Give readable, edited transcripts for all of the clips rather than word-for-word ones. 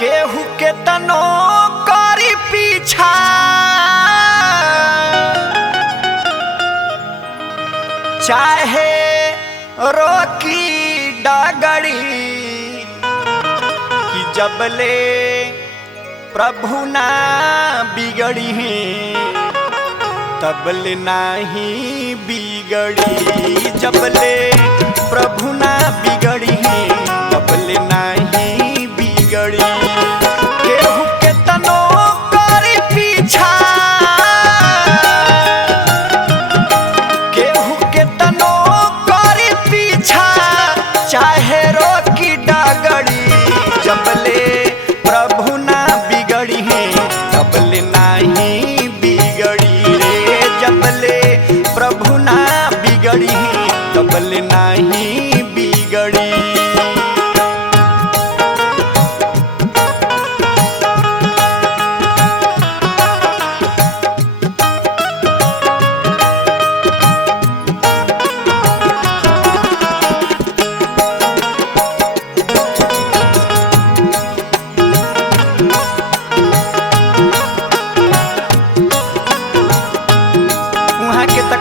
केहू के तनो करी पीछा चाहे रोकी डगड़ी कि जबले प्रभु ना बिगड़ी तबले नाही बिगड़ी जबले प्रभु ना बिगड़ी तबले नाही बिगड़ी केहू के तनो करी पीछा केहू के तनो करी पीछा चाहे रोकी डगड़ी जबले प्रभु ना बिगड़ी तबले नाही बिगड़ी रे जबले प्रभु ना बिगड़ी तबले नाही बिगड़ी।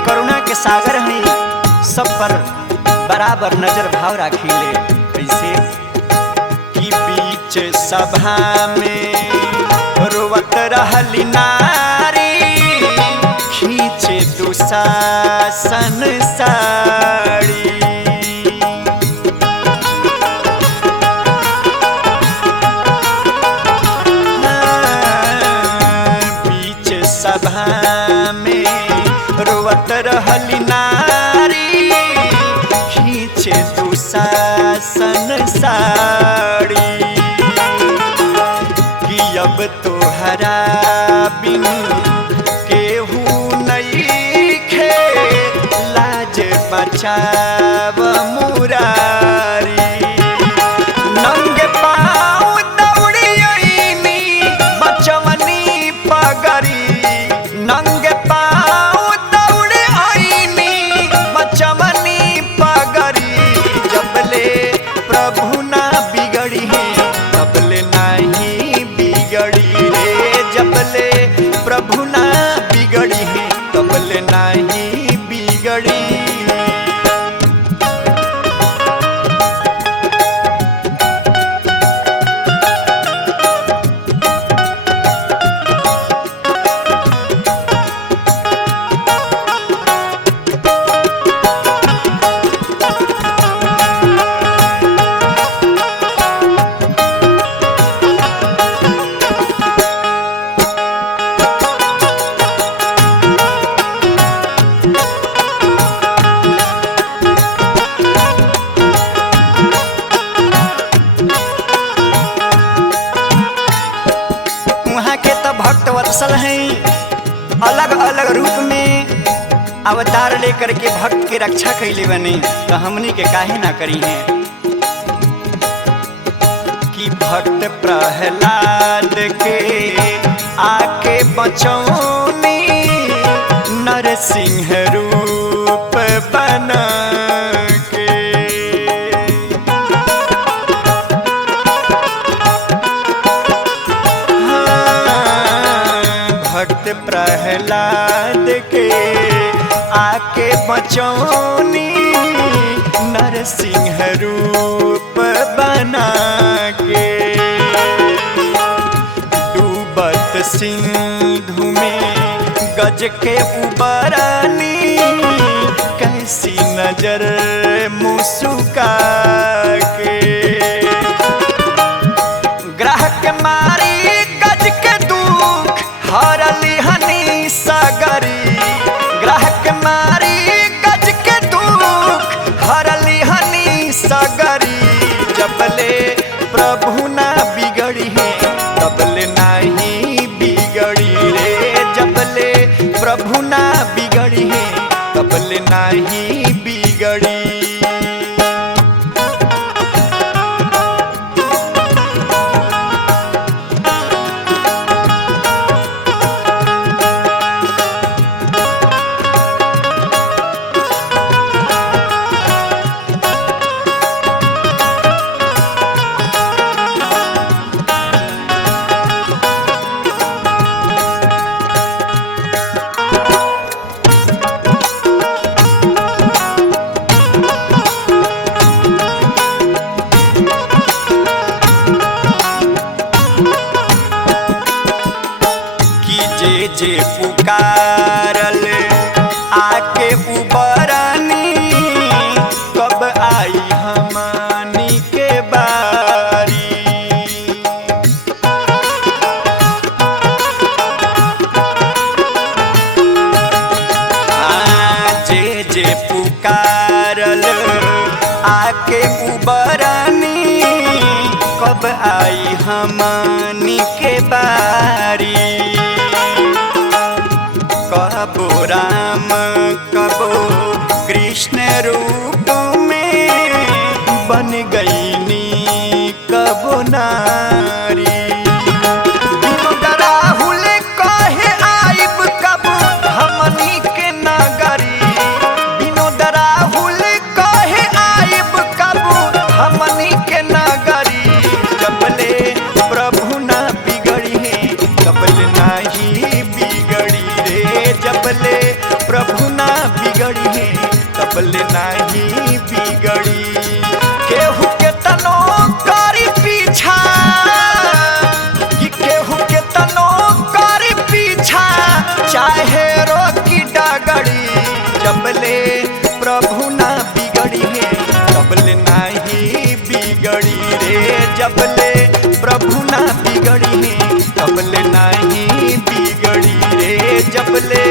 करुणा के सागर हैं सब पर बराबर नजर भाव राखीले कैसे कि बीच सभा में रोवत रहली नारी खींचे दुशासन साड़ी बीच सभा में रोवत रहली नारी खींचे दुशासन साड़ी कि अब तोहरा बिन केहू नइखे लाज बचाव मुरारी नंगे पाँव दौड़ी अइनी बचवनी पगरी नंगे प्रभु ना बिगड़ी तबले नाही बिगड़ी रे जबले प्रभु ना बिगड़ी तबले नाही बिगड़ी। भक्त वत्सल हैं अलग अलग रूप में अवतार लेकर के भक्त की रक्षा कैले बने तो हमनी के काहे ना करी हैं कि भक्त प्रहलाद के आके बचौनी नरसिंह रूप बना प्रहलाद के आके बचौनी नरसिंह रूप बना के डूबत सिंधु में गज के उबरनी कैसी नजर मुस्का के ग्राहक मारी गज के दुख हरली हनी सागरी ग्राहक मारी गज के दुख हरली हनी सागरी जबले प्रभु ना बिगड़ी तबले नाही बिगड़ी रे जबले प्रभु ना बिगड़ी तबले नाही बिगड़ी। जे पुकारल आके उबरानी कब आई हमनी के बारी। जे पुकारल आके उबरानी कब आई हमनी के बारी। कबो राम कबो कृष्ण रूप में बन गईनी कबो नारी। राहुल कहे आइब कब हमनी के नगरी। विनोद राहुल कहे आइब कब हमनी के नगरी। जबले प्रभु ना बिगड़ी है कबले नाही बिगड़ी रे। जबले प्रभु ना बिगड़ी है कबले नाही बिगड़ी। केहू के तनो करी पीछा केहू के तनो करी पीछा चाहे रोकी डगड़ी। जबले प्रभु ना बिगड़ी है कबले नाही बिगड़ी रे। जबले प्रभु ना बिगड़ी है कबले नाही बिगड़ी रे। जबले